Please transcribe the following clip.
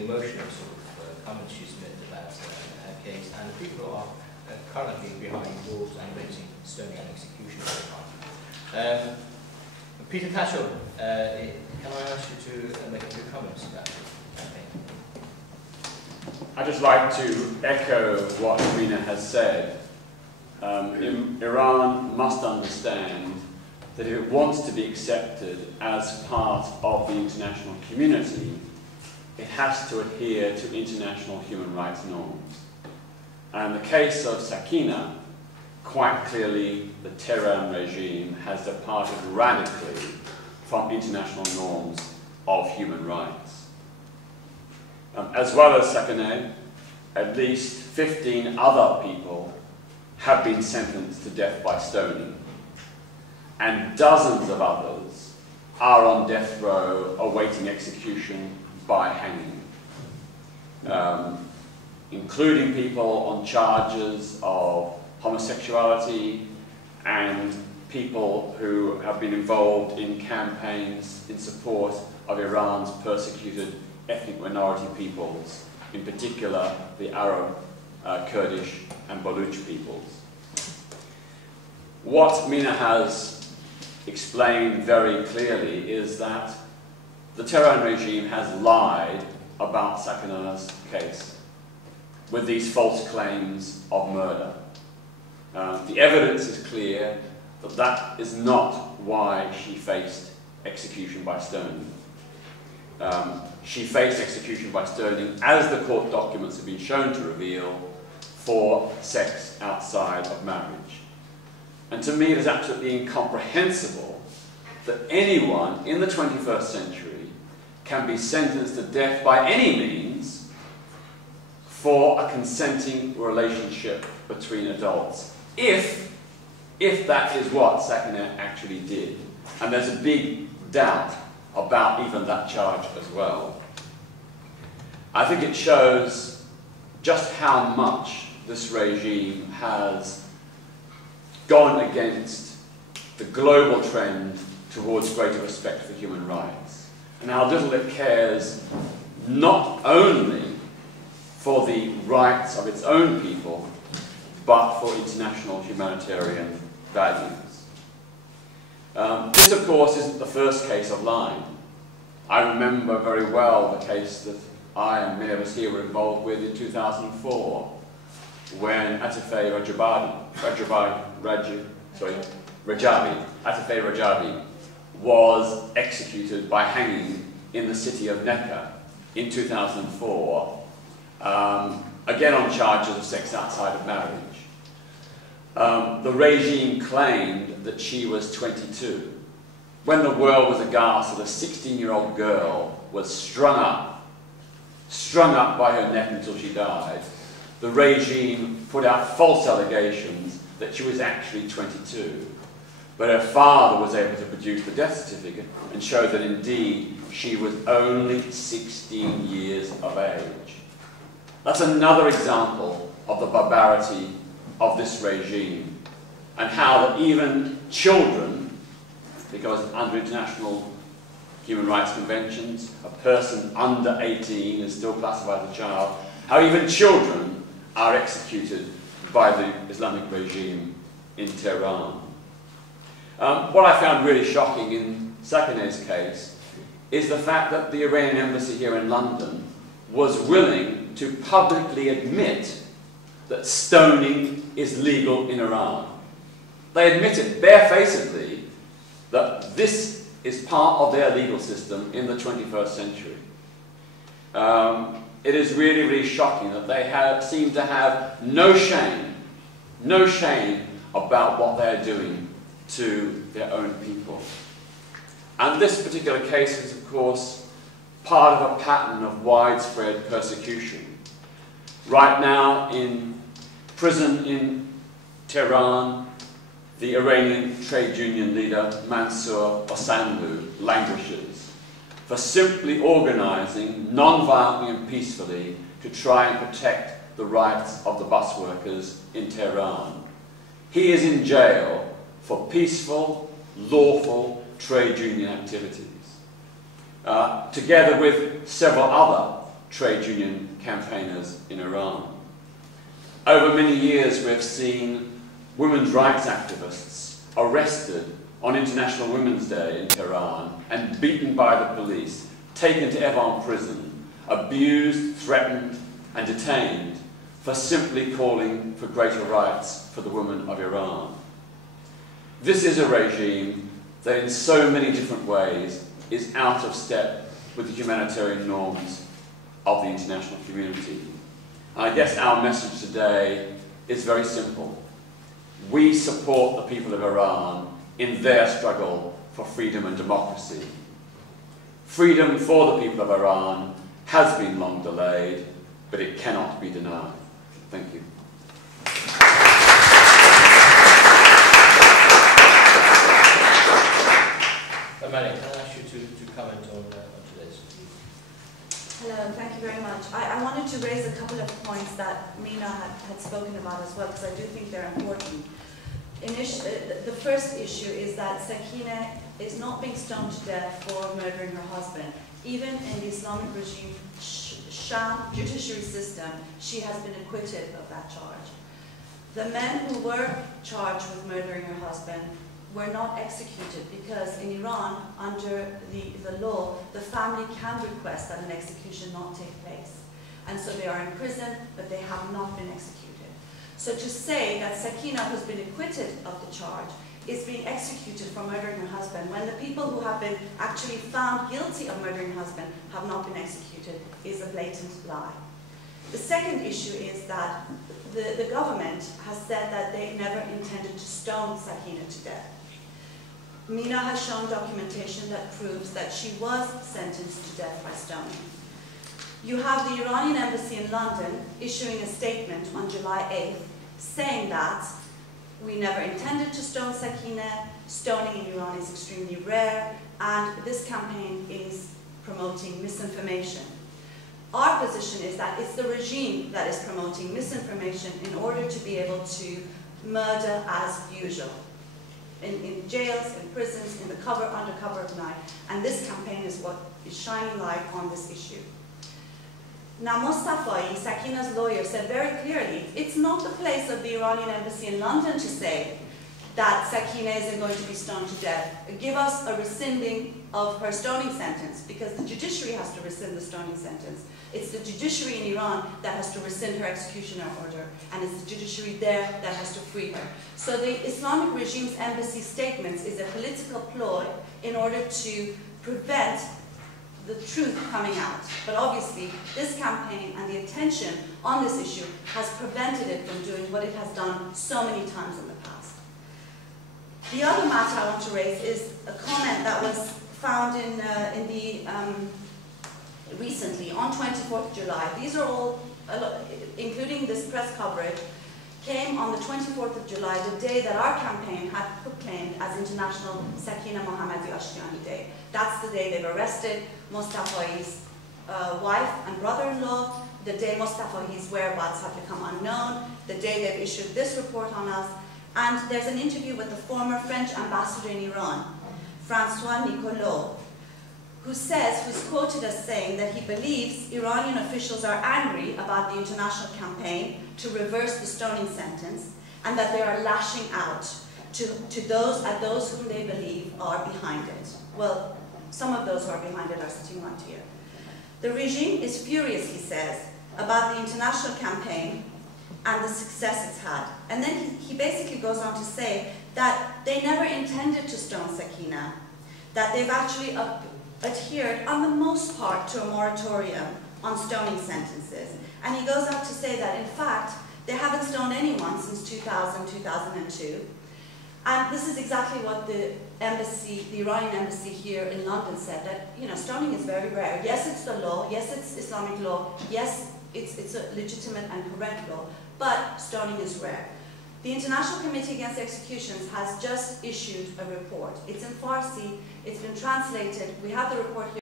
the emotional sort of comments she's made about her case, and the people who are currently behind walls and waiting stoning and execution for the Peter Tatchell, can I ask you to make a few comments about it? I'd just like to echo what Mina has said. Iran must understand that if it wants to be accepted as part of the international community, it has to adhere to international human rights norms. And in the case of Sakineh, quite clearly the Tehran regime has departed radically from international norms of human rights. As well as Sakineh, at least 15 other people have been sentenced to death by stoning, and dozens of others are on death row awaiting execution by hanging, including people on charges of homosexuality and people who have been involved in campaigns in support of Iran's persecuted ethnic minority peoples, in particular the Arab, Kurdish and Baluch peoples. What Mina has explained very clearly is that the Tehran regime has lied about Sakineh's case with these false claims of murder. The evidence is clear that that is not why she faced execution by stoning. She faced execution by stoning, as the court documents have been shown to reveal, for sex outside of marriage. And to me, it is absolutely incomprehensible that anyone in the 21st century can be sentenced to death by any means for a consenting relationship between adults, if that is what Sakineh actually did. And there's a big doubt about even that charge as well. I think it shows just how much this regime has gone against the global trend towards greater respect for human rights, and how little it cares not only for the rights of its own people, but for international humanitarian values. This, of course, isn't the first case of lying. I remember very well the case that I and many of us here were involved with in 2004, when Atefeh Rajabi was executed by hanging in the city of Mecca in 2004, again on charges of sex outside of marriage. The regime claimed that she was 22. When the world was aghast that a 16-year-old girl was strung up by her neck until she died, the regime put out false allegations that she was actually 22. But her father was able to produce the death certificate and show that indeed she was only 16 years of age. That's another example of the barbarity of this regime, and how that even children, because under international human rights conventions, a person under 18 is still classified as a child, how even children are executed by the Islamic regime in Tehran. What I found really shocking in Sakineh's case is the fact that the Iranian embassy here in London was willing to publicly admit that stoning is legal in Iran. They admitted barefacedly that this is part of their legal system in the 21st century. It is really, really shocking that they seem to have no shame about what they're doing to their own people. And this particular case is, of course, part of a pattern of widespread persecution. Right now, in prison in Tehran, the Iranian trade union leader, Mansour Osanlu, languishes for simply organising non-violently and peacefully to try and protect the rights of the bus workers in Tehran. He is in jail for peaceful, lawful trade union activities, together with several other trade union campaigners in Iran. Over many years, we've seen women's rights activists arrested on International Women's Day in Tehran and beaten by the police, taken to Evin prison, abused, threatened, and detained for simply calling for greater rights for the women of Iran. This is a regime that in so many different ways is out of step with the humanitarian norms of the international community. And I guess our message today is very simple. We support the people of Iran in their struggle for freedom and democracy. Freedom for the people of Iran has been long delayed, but it cannot be denied. Thank you. Maryam, can I ask you to comment on this? Hello, thank you very much. I wanted to raise a couple of points that Mina had spoken about as well, because I do think they're important. The first issue is that Sakineh is not being stoned to death for murdering her husband. Even in the Islamic regime sham judiciary system, she has been acquitted of that charge. The men who were charged with murdering her husband were not executed because in Iran, under the law, the family can request that an execution not take place. And so they are in prison, but they have not been executed. So to say that Sakineh, who's been acquitted of the charge, is being executed for murdering her husband, when the people who have been actually found guilty of murdering her husband have not been executed, is a blatant lie. The second issue is that the government has said that they never intended to stone Sakineh to death. Mina has shown documentation that proves that she was sentenced to death by stoning. You have the Iranian embassy in London issuing a statement on July 8th saying that we never intended to stone Sakineh, stoning in Iran is extremely rare, and this campaign is promoting misinformation. Our position is that it's the regime that is promoting misinformation in order to be able to murder as usual. In jails, in prisons, under cover of night. And this campaign is what is shining light on this issue. Now, Mostafai, Sakineh's lawyer, said very clearly, it's not the place of the Iranian embassy in London to say that Sakineh isn't going to be stoned to death. Give us a rescinding of her stoning sentence, because the judiciary has to rescind the stoning sentence. It's the judiciary in Iran that has to rescind her executioner order, and it's the judiciary there that has to free her. So the Islamic regime's embassy statements is a political ploy in order to prevent the truth coming out. But obviously, this campaign and the attention on this issue has prevented it from doing what it has done so many times in the past. The other matter I want to raise is a comment that was found recently on 24th of July. These are all, including this press coverage, came on the 24th of July, the day that our campaign had proclaimed as International Sakineh Mohammadi Ashtiani Day. That's the day they've arrested Mostafai's wife and brother-in-law, the day Mostafai's whereabouts have become unknown, the day they've issued this report on us. And there's an interview with the former French ambassador in Iran, Francois Nicolot, who's quoted as saying that he believes Iranian officials are angry about the international campaign to reverse the stoning sentence, and that they are lashing out to those whom they believe are behind it. Well, some of those who are behind it are sitting right here. The regime is furious, he says, about the international campaign and the success it's had. And then he basically goes on to say that they never intended to stone Sakineh, that they've actually adhered, on the most part, to a moratorium on stoning sentences. And he goes on to say that, in fact, they haven't stoned anyone since 2000, 2002. And this is exactly what the Iranian embassy here in London said, that stoning is very rare. Yes, it's the law. Yes, it's Islamic law. Yes, it's a legitimate and correct law. But stoning is rare. The International Committee Against Executions has just issued a report. It's in Farsi. It's been translated. We have the report here.